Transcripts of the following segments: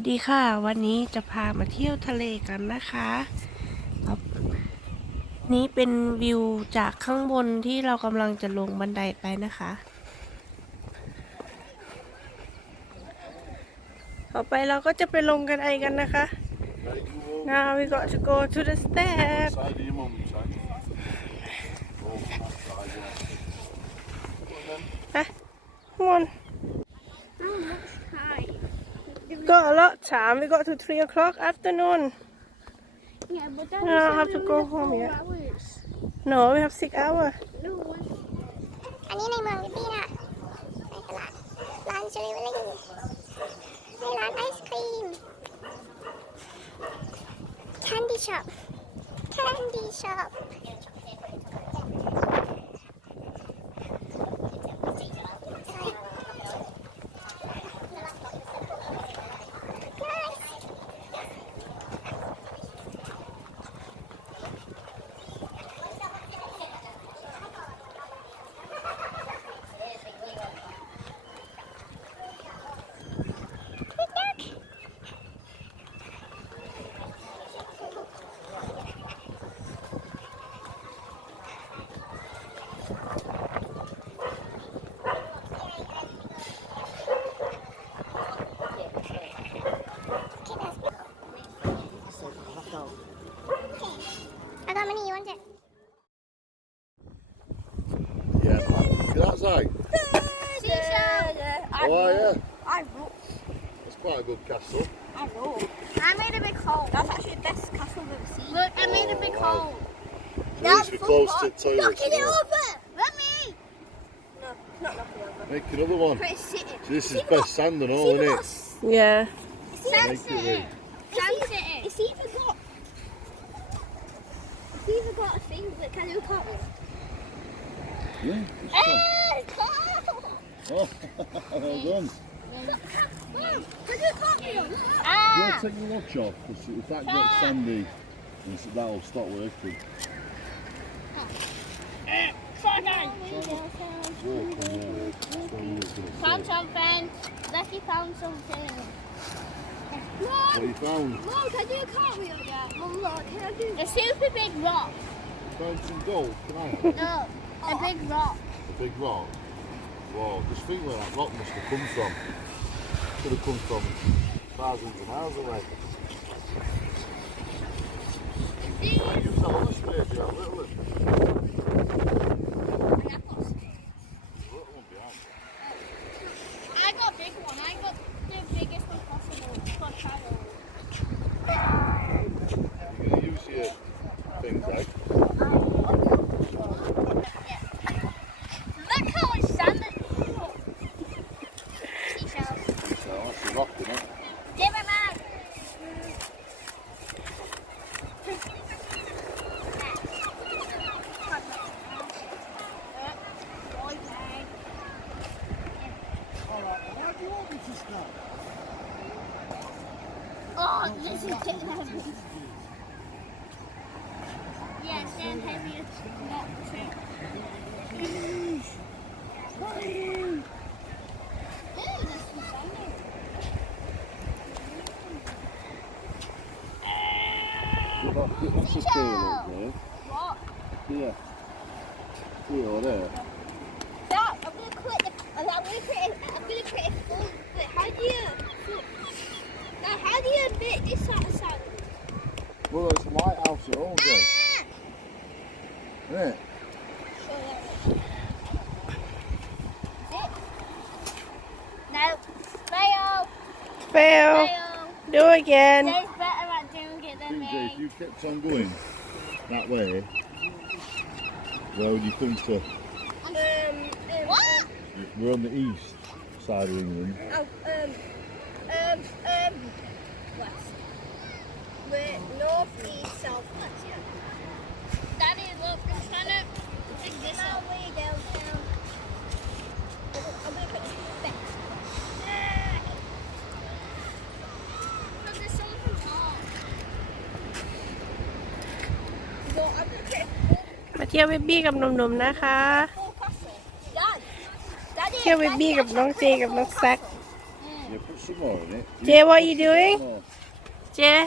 วัสดีค่ะวันนี้จะพามาเที่ยวทะเลกันนะคะครับนี้เป็นวิวจากข้างบนที่เรากำลังจะลงบันไดไปนะคะต่อไปเราก็จะไปลงกันนะคะ Now we got to go to the step come on got a lot of time we got to 3 o'clock afternoon Yeah, but that we don't have to go home yet no we have 6 hours อันนี้ในเมืองวิบบี้นะในตลาดร้านเชอรี่วิลลี่ในร้านไอศครีม Candy shop Candy shop I got many, you want it? Yeah, man. Look at that side. Seashell. Oh, yeah. I wrote. It's quite a good castle. I wrote. I made a big hole. That's actually the best castle I've ever seen. Look, I made a big hole. At least we're close to the toilets. Knocking it over. Let me. No, not knocking over. Make another one. Pretty city. So this is best sand and all, isn't it? yeah Sand Make it City. big. Sand City. It's even got a thing that can you cut with. Yeah. It's fun. Oh, well done. Can you cut me? Yeah, take the watch off, because if that gets sandy, that'll stop working. Found something. Lucky found something. What you found? Mom, can you cut me on that? Mom, look, can I do A super big rock. Found some gold. Can I have it? No, a big rock. A big rock. Wow, just think where that rock must have come from. Could have come from thousands of miles away. Use that other spade, yeah, little one. Little one behind. I got a big one. I got the biggest one possible for travel. You're going to use your things, eh? Look how much sand it is. Seashells. So that's the rock, isn't it? Give it back. Oh, this is getting heavy. Yeah, sand heavy is not the same. Ew, this is sandy. What's the scale up there? What? Here. Here or there? that? I'm gonna create a full. Wait, how do you? Now, how do you make this sort of sound? Well, it's a lighthouse at all, Joe. Isn't it? No. Fail. fail Fail. do again Jay's better at doing it than Jay, if me. you kept on going that way, where would you come to? What? We're on the east side of England. West. We're north, east, south, west. Yeah. Daddy, look, I'm trying to pick this up. Way downtown. I'm gonna put it back. Look, there's something wrong. So I'm gonna put it มาเที่ยววิบบี้กับหนุ่มๆนะคะ full castle. Dad. Daddy. เที่ยววิบบี้กับน้องเจกับน้องแซค Yeah, put some more in it. Jay, what are you doing? More. Jay,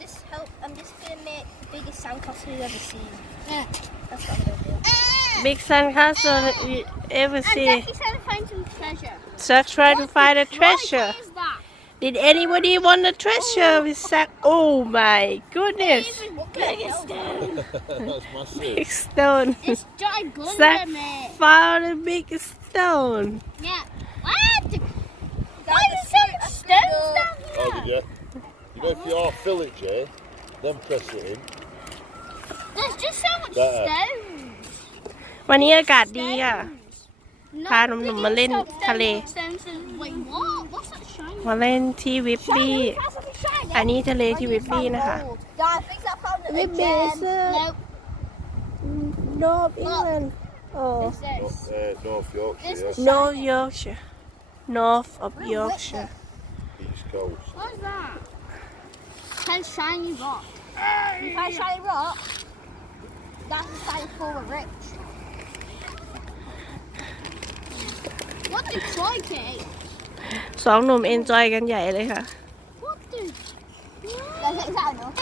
Just help. I'm just gonna make the biggest sandcastle you've ever seen. Yeah, that's what I'm gonna do. big sandcastle that you ever I'm see. definitely trying to find some treasure. Zach trying to find a treasure. What is that? Did anybody want a treasure with Zach? Oh my goodness. Even bigger stone. That's massive. Big stone. It's gigantic, Zach mate. found a big stone. Yeah. What? Why is so much stones down Oh, here? did you? You know, if you are fill it, Jay, then press it in. There's just so much Better. stones. วันนี้อากาศดีค่ะ No, พาหนุ่มๆมาเล่นทะเล stones and wait, what? What's that shiny? มาเล่นที่วิปปี้ Shiny, that's something shiny. อันนี้ทะเลที่วิปปี้นะคะ Yeah, I think I found it Whitby again. is a- Nope. North England oh It's this. North Yorkshire, This- yeah. North Yorkshire North of Yorkshire East Coast. What's that? Ten shiny rock. You find shiny rock? That's a sign for a rich. What did Troy take? สองหนุ่มเอนจอยกันใหญ่เลยค่ะ What did? Is that enough?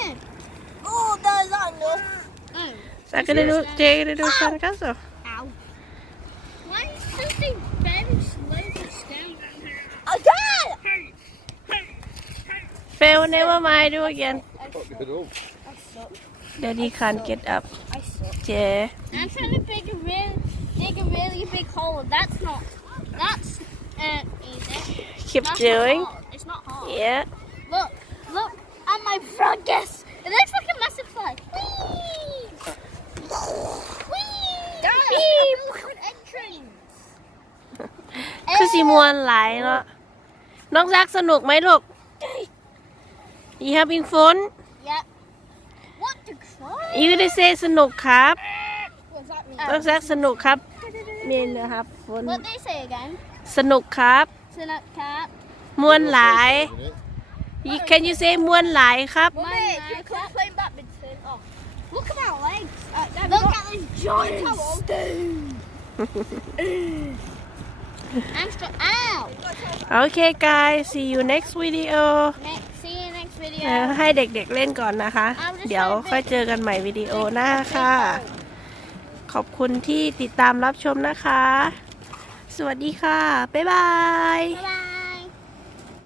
Oh, there's that enough. Oh. สักก็ได้ดูเจก็ได้ดูซันกัสเหรอ Ow. Why is something very slowly down here? Again! Fail never mind do again Fuck it up. I suck. Daddy can't get up I suck. เจ I'm trying to dig a really big hole. That's not. That's easy. keep That's doing Not hard. It's not hard. yeah Look at my progress. It looks like a massive fly. Whee! Whee! Guys, an entrance. คือสีมวนหลายเนาะน้องซักสนุกไหมลูก You having fun Yeah. What the crap? You gonna say สนุกครับ What's that mean? น้องซักสนุกครับเมนนะครับ fun What they say again? สนุกครับ Snap cat. มวนหลาย Isn't it? Can you say มวนหลายครับ Mummy, can you come play badminton? Oh, look at our legs. Look at this giant stone. I'm still out. Okay guys see you next video See you next video. ให้เด็กๆเล่นก่อนนะคะ เดี๋ยวค่อยเจอกันใหม่วิดีโอหน้าค่ะ ขอบคุณที่ติดตามรับชมนะคะ สวัสดีค่ะ บ๊ายบาย Bye.